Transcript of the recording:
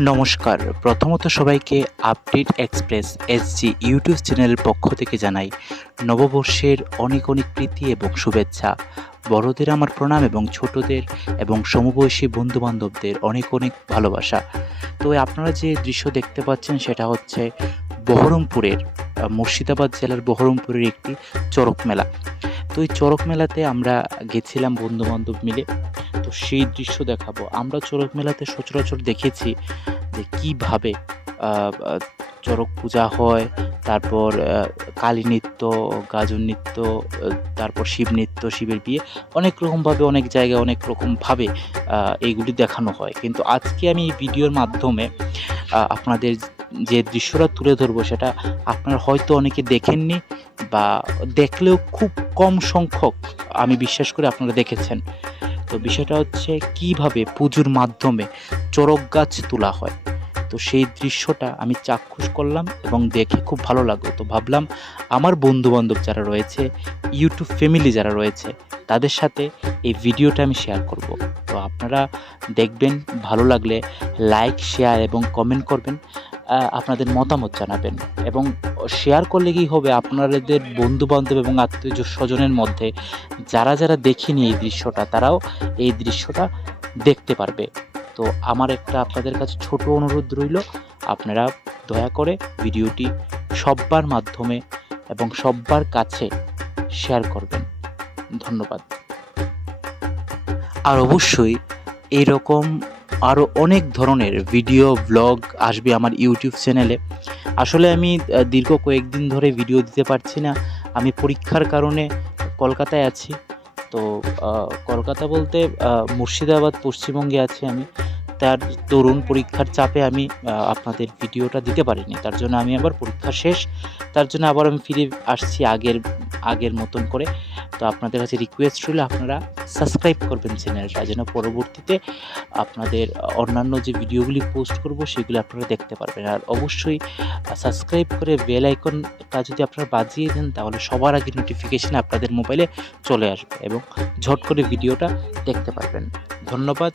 নমস্কার। প্রথমত সবাইকে আপডেট এক্সপ্রেস এসজি ইউটিউব চ্যানেলের পক্ষ থেকে জানাই নববর্ষের অনেক অনেক প্রীতি এবং শুভেচ্ছা। বড়দের আমার প্রণাম এবং ছোটদের এবং সমবয়সী বন্ধুবান্ধবদের অনেক অনেক ভালোবাসা। তো আপনারা যে দৃশ্য দেখতে পাচ্ছেন সেটা হচ্ছে বহরমপুরের মুর্শিদাবাদ জেলার বহরমপুরের একটি চড়ক মেলা। তো এই চড়ক মেলাতে আমরা গেছিলাম বন্ধুবান্ধব মিলে। তো সেই দৃশ্য দেখাবো। আমরা চড়ক মেলাতে সচরাচর দেখেছি যে কীভাবে আ আ চড়ক পূজা হয়, তারপর কালী নৃত্য, গাজন নৃত্য, তারপর শিব নৃত্য, শিবের বিয়ে, অনেক রকমভাবে অনেক জায়গায় অনেক রকমভাবে এইগুলি দেখানো হয়। কিন্তু আজকে আমি এই ভিডিওর মাধ্যমে আপনাদের যে দৃশ্যটা তুলে ধরবো সেটা আপনারা হয়তো অনেকে দেখেননি বা দেখলেও খুব কম সংখ্যক, আমি বিশ্বাস করি আপনারা দেখেছেন। তো বিষয়টা হচ্ছে কিভাবে পুজোর মাধ্যমে চড়ক গাছ তোলা হয়। তো সেই দৃশ্যটা আমি চাক্ষুষ করলাম এবং দেখে খুব ভালো লাগলো। তো ভাবলাম আমার বন্ধুবান্ধব যারা রয়েছে, ইউটিউব ফ্যামিলি যারা রয়েছে, তাদের সাথে এই ভিডিওটা আমি শেয়ার করব। তো আপনারা দেখবেন, ভালো লাগলে লাইক, শেয়ার এবং কমেন্ট করবেন, আপনাদের মতামত জানাবেন এবং শেয়ার করলে কি হবে, আপনাদের বন্ধুবান্ধব এবং আত্মীয়স্বজনের মধ্যে যারা যারা দেখেনি এই দৃশ্যটা, তারাও এই দৃশ্যটা দেখতে পারবে। তো আমার একটা আপনাদের কাছে ছোট অনুরোধ রইল, আপনারা দয়া করে ভিডিওটি সব্বার মাধ্যমে এবং সব্বার কাছে শেয়ার করবেন। ধন্যবাদ। আর অবশ্যই এইরকম আরও অনেক ধরনের ভিডিও ব্লগ আসবে আমার ইউটিউব চ্যানেলে। আসলে আমি দীর্ঘ কয়েকদিন ধরে ভিডিও দিতে পারছি না। আমি পরীক্ষার কারণে কলকাতায় আছি। তো কলকাতা বলতে মুর্শিদাবাদ পশ্চিমবঙ্গে আছি আমি। তার দরুন পরীক্ষার চাপে আমি আপনাদের ভিডিওটা দিতে পারিনি। তার জন্য আমি আবার পরীক্ষা শেষ। তার জন্য আবার আমি ফিরে আসছি আগের মতন করে। তো আপনাদের কাছে রিকোয়েস্ট রইল, আপনারা সাবস্ক্রাইব করবেন চ্যানেলটা, যেন পরবর্তীতে আপনাদের অন্যান্য যে ভিডিওগুলি পোস্ট করব সেগুলো আপনারা দেখতে পারবেন। আর অবশ্যই সাবস্ক্রাইব করে বেল আইকনটা যদি আপনারা বাজিয়ে দেন, তাহলে সবার আগে নোটিফিকেশন আপনাদের মোবাইলে চলে আসবে এবং ঝট করে ভিডিওটা দেখতে পারবেন। ধন্যবাদ।